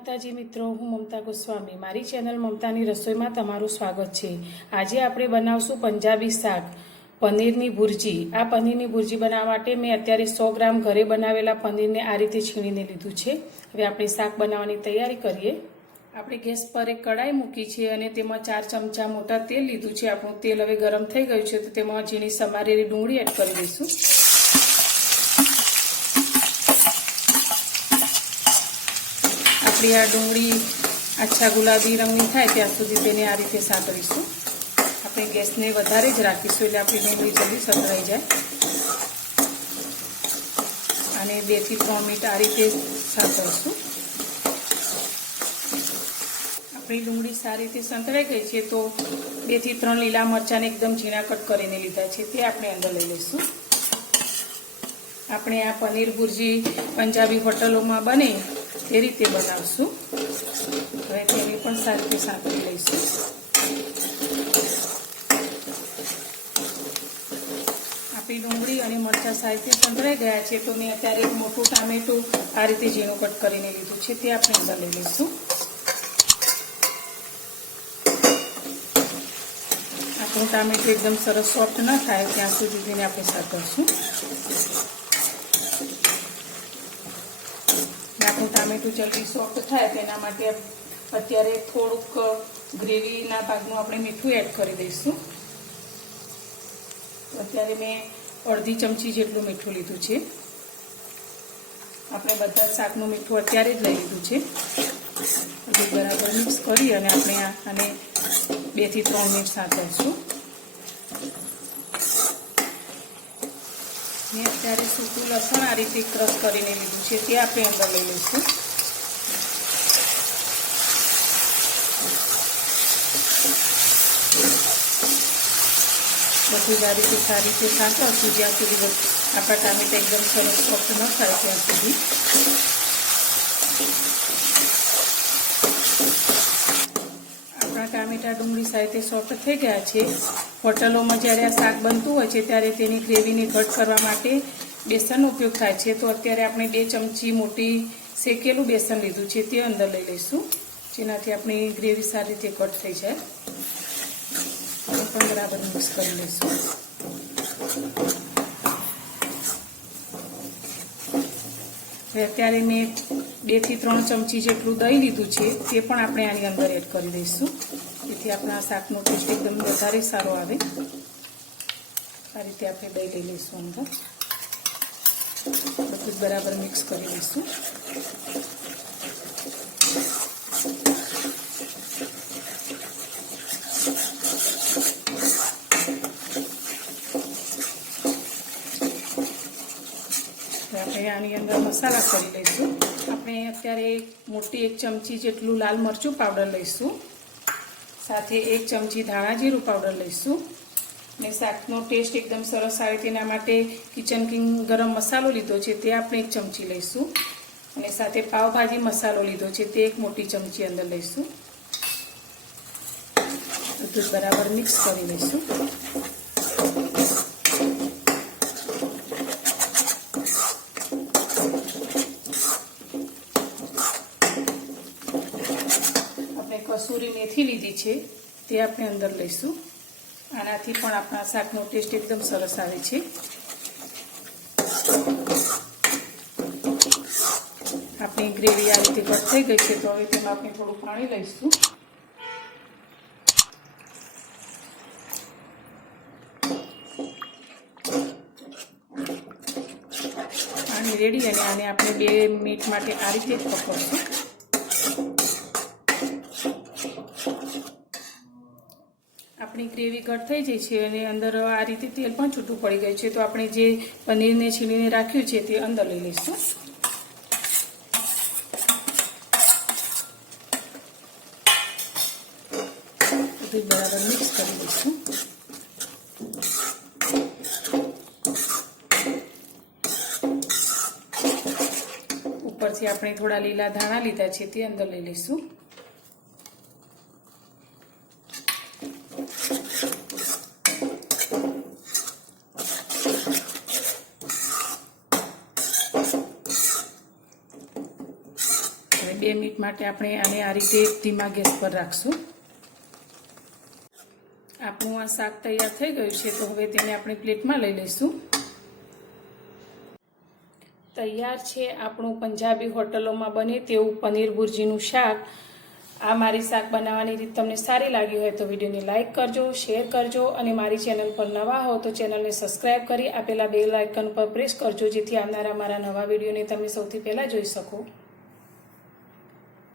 માતાજી મિત્રો, હું મમતા ગોસ્વામી મારી ચેનલ મમતાની રસોઈમાં તમારું સ્વાગત છે। આજે આપણે બનાવશું પંજાબી શાક પનીરની ભુરજી। આ પનીરની ભુરજી બનાવવા માટે મેં અત્યારે 100 ગ્રામ ઘરે બનાવેલા પનીરને આ રીતે છીણીને લીધું છે। હવે આપણે શાક બનાવવાની તૈયારી કરીએ। આપણે ગેસ પર એક કડાઈ મૂકી છે અને તેમાં 4 ચમચા મોટા તેલ લીધું છે। આપણું તેલ હવે ગરમ થઈ ગયું છે તો તેમાં ઝીણી સમારેલી ડુંગળી એડ કરી દઈશું। आ डूंगળી आछा गुलाबी रंगनी थाय त्यां सुधी तेने आ रीते सातळीशुं। आपणे गैसने वधारे ज राखीशुं एटले आपणी डूंगળી जल्दी सतळाई जाय अने 2 થી 3 मिनिट आ रीते सातळीशुं। आपणी डूंगળી सारी रीते संतळाई गई छे तो 2 થી 3 લીला मरचाने एकदम झीणा कट करीने लीधा छे ते आपणे अंदर लई लईशुं। आपणे आ पनीर भुरजी पंजाबी होटलोमां बने ए रीते बनावशुं। हवे तेने पण सारी रीते सातळी लईशुं। आपणी डूंगળી अने मरचा सारी रीते संतळाई गया छे तो मैं अत्यारे एक मोटुं टामेटुं आ रीते झीणुं कट करीने लीधुं छे ते आपणे अंदर लई लईशुं। આપણું ટામેટું एकदम सरस सॉफ्ट न थाय त्यां सुधी तेने आपणे सातळीशुं। આપણું ટામેટું જલ્દી સોફ્ટ થાય તેના માટે અત્યારે થોડુંક ગ્રેવીના ભાગનું આપણે મીઠું એડ કરી દઈશું। અત્યારે મેં અડધી ચમચી જેટલું મીઠું લીધું છે। આપણે બધા શાકનું મીઠું અત્યારે જ લઈ લીધું છે। બધું બરાબર મિક્સ કરી અને આપણે આને 2 થી 3 મિનિટ સાતળીશું। મેં અત્યારે સૂકું લસણ આ રીતે ક્રશ કરીને લીધું છે તે આપણે અંદર લઈ લઈશું। બધું જ આ રીતે સારી રીતે સાંતળશું જ્યાં સુધી આપણા ટામેટા એકદમ સરસ સોફ્ટ ન થાય ત્યાં સુધી। આપણા ટામેટા ડુંગળી સાથે સોફ્ટ થઈ ગયા છે। હોટલોમાં જ્યારે આ શાક બનતું હોય છે ત્યારે તેની ગ્રેવીને ઘટ કરવા માટે બેસનનો ઉપયોગ થાય છે તો અત્યારે આપણે 2 ચમચી મોટી શેકેલું બેસન લીધું છે તે અંદર લઈ લઈશું જેનાથી આપણી ગ્રેવી સારી રીતે ઘટ થઈ જાય। અને પણ બરાબર મિક્સ કરી લઈશું। અત્યારે મેં 2 થી 3 ચમચી જેટલું દહીં લીધું છે તે પણ આપણે આની અંદર એડ કરી દઈશું જેથી આપણા શાકનો ટેસ્ટ એકદમ વધારે સારો આવે। આ રીતે આપણે દહીં લઈ લઈશું અંદર, બધું બરાબર મિક્સ કરી લઈશું। આપણે આની અંદર મસાલા કરી લઈશું। આપણે અત્યારે મોટી 1 ચમચી જેટલું લાલ મરચું પાવડર લઈશું, સાથે 1 ચમચી ધાણા જીરું પાવડર લઈશું અને શાકનો ટેસ્ટ એકદમ સરસ આવે તેના માટે કિચન કિંગ ગરમ મસાલો લીધો છે તે આપણે 1 ચમચી લઈશું અને સાથે પાવભાજી મસાલો લીધો છે તે 1 મોટી ચમચી અંદર લઈશું। બધું બરાબર મિક્સ કરી લઈશું। કસૂરી મેથી લીધી છે તે આપણે અંદર લઈશું। આનાથી પણ આપણા શાકનો ટેસ્ટ એકદમ સરસ આવે છે। આપણી ગ્રેવી આ રીતે ઘટ થઈ ગઈ છે તો હવે તેમાં આપણે થોડું પાણી લઈશું। પાણી રેડી અને આને આપણે 2 મિનિટ માટે આ રીતે જ પકવશું। આપણી ગ્રેવી ઘટ થઈ જાય છે અને અંદર આ રીતે તેલ પણ છૂટું પડી ગયું છે તો આપણે જે પનીરને છીણીને રાખ્યું છે તે અંદર લઈ લઈશું। બધું બરાબર મિક્સ કરી દઈશું। ઉપરથી આપણે થોડા લીલા ધાણા લીધા છે તે અંદર લઈ લઈશું। 2 મિનિટ માટે આપણે આને આ રીતે ધીમા ગેસ પર રાખશું. આપણું આ શાક તૈયાર થઈ ગયું છે, તો હવે તેને આપણે પ્લેટમાં લઈ લઈશું. તૈયાર છે આપણું પંજાબી હોટલોમાં બને તેવું પનીર ભુરજીનું શાક. આ મારી શાક બનાવવાની રીત તમને સારી લાગી હોય તો વિડીયોને લાઇક કરજો, શેર કરજો અને મારી ચેનલ પર નવા હો તો ચેનલને સબસ્ક્રાઇબ કરી આપેલા બેલ આઇકન પર પ્રેસ કરજો, જેથી આવનારા મારા નવા વિડીયોને તમે સૌથી પહેલાં જોઈ શકો.